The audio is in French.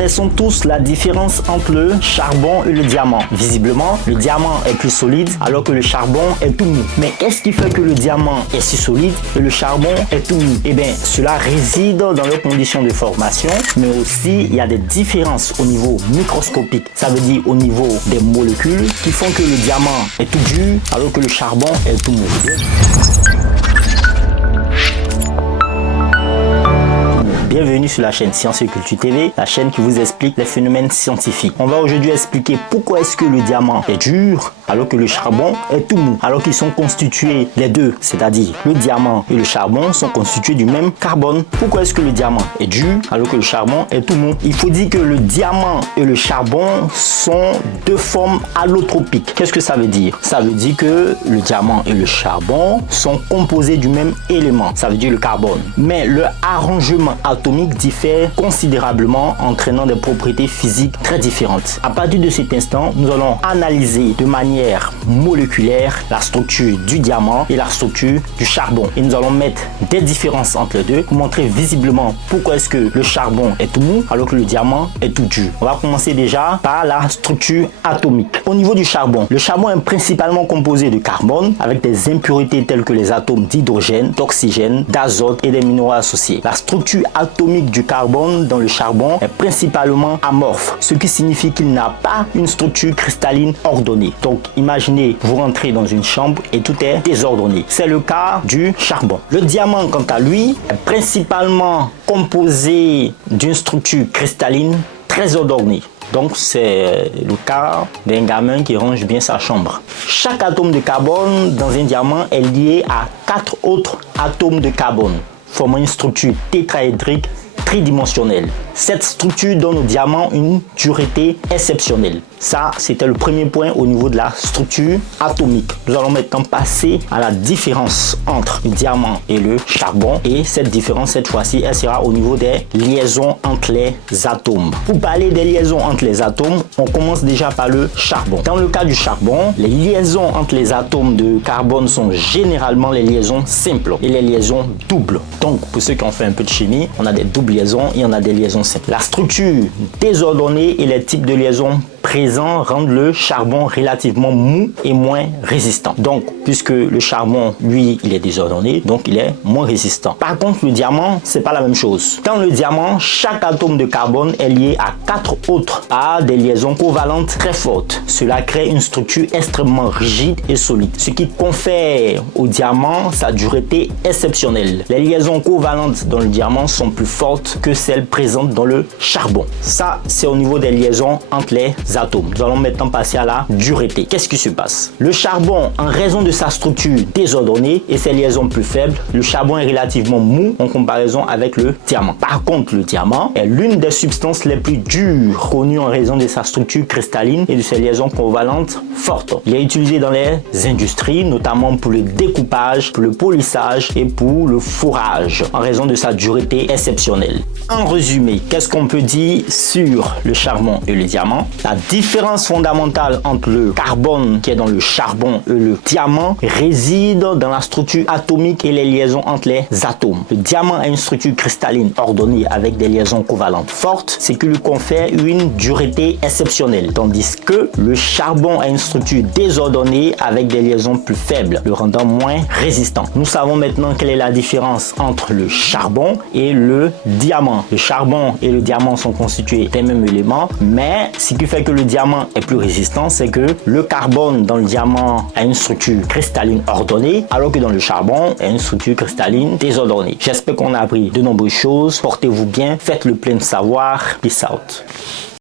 connaissons tous la différence entre le charbon et le diamant. Visiblement, le diamant est plus solide alors que le charbon est tout mou. Mais qu'est-ce qui fait que le diamant est si solide et le charbon est tout mou? Eh bien, cela réside dans leurs conditions de formation, mais aussi il y a des différences au niveau microscopique. Ça veut dire au niveau des molécules qui font que le diamant est tout dur alors que le charbon est tout mou. Bienvenue sur la chaîne Sciences et Culture TV, la chaîne qui vous explique les phénomènes scientifiques. On va aujourd'hui expliquer pourquoi est-ce que le diamant est dur alors que le charbon est tout mou, alors qu'ils sont constitués les deux, c'est-à-dire le diamant et le charbon sont constitués du même carbone. Pourquoi est-ce que le diamant est dur alors que le charbon est tout mou? Il faut dire que le diamant et le charbon sont deux formes allotropiques. Qu'est-ce que ça veut dire? Ça veut dire que le diamant et le charbon sont composés du même élément, ça veut dire le carbone. Mais le arrangement atomique diffère considérablement, entraînant des propriétés physiques très différentes. À partir de cet instant, nous allons analyser de manière moléculaire la structure du diamant et la structure du charbon. Et nous allons mettre des différences entre les deux pour montrer visiblement pourquoi est-ce que le charbon est tout mou alors que le diamant est tout dur. On va commencer déjà par la structure atomique. Au niveau du charbon, le charbon est principalement composé de carbone avec des impuretés telles que les atomes d'hydrogène, d'oxygène, d'azote et des minéraux associés. La structure atomique du carbone dans le charbon est principalement amorphe, ce qui signifie qu'il n'a pas une structure cristalline ordonnée. Donc imaginez, vous rentrez dans une chambre et tout est désordonné. C'est le cas du charbon. Le diamant, quant à lui, est principalement composé d'une structure cristalline très ordonnée. Donc c'est le cas d'un gamin qui range bien sa chambre. Chaque atome de carbone dans un diamant est lié à 4 autres atomes de carbone, formant une structure tétraédrique tridimensionnelle. Cette structure donne au diamant une dureté exceptionnelle. Ça, c'était le premier point au niveau de la structure atomique. Nous allons maintenant passer à la différence entre le diamant et le charbon. Et cette différence, cette fois-ci, elle sera au niveau des liaisons entre les atomes. Pour parler des liaisons entre les atomes, on commence déjà par le charbon. Dans le cas du charbon, les liaisons entre les atomes de carbone sont généralement les liaisons simples et les liaisons doubles. Donc, pour ceux qui ont fait un peu de chimie, on a des doubles liaisons et on a des liaisons simples. La structure désordonnée et les types de liaisons présents rendent le charbon relativement mou et moins résistant. Donc, puisque le charbon, lui, il est désordonné, donc il est moins résistant. Par contre, le diamant, c'est pas la même chose. Dans le diamant, chaque atome de carbone est lié à 4 autres par des liaisons covalentes très fortes. Cela crée une structure extrêmement rigide et solide, ce qui confère au diamant sa dureté exceptionnelle. Les liaisons covalentes dans le diamant sont plus fortes que celles présentes dans le charbon. Ça, c'est au niveau des liaisons entre les atomes. Nous allons maintenant passer à la dureté. Qu'est-ce qui se passe? Le charbon, en raison de sa structure désordonnée et ses liaisons plus faibles, le charbon est relativement mou en comparaison avec le diamant. Par contre, le diamant est l'une des substances les plus dures connues en raison de sa structure cristalline et de ses liaisons covalentes fortes. Il est utilisé dans les industries, notamment pour le découpage, pour le polissage et pour le fourrage, en raison de sa dureté exceptionnelle. En résumé, qu'est-ce qu'on peut dire sur le charbon et le diamant? La différence fondamentale entre le carbone qui est dans le charbon et le diamant réside dans la structure atomique et les liaisons entre les atomes. Le diamant a une structure cristalline ordonnée avec des liaisons covalentes fortes, ce qui lui confère une dureté exceptionnelle, tandis que le charbon a une structure désordonnée avec des liaisons plus faibles, le rendant moins résistant. Nous savons maintenant quelle est la différence entre le charbon et le diamant. Le charbon et le diamant sont constitués des mêmes éléments, mais ce qui fait que le diamant est plus résistant, c'est que le carbone dans le diamant a une structure cristalline ordonnée, alors que dans le charbon, il y a une structure cristalline désordonnée. J'espère qu'on a appris de nombreuses choses. Portez-vous bien, faites le plein de savoir. Peace out.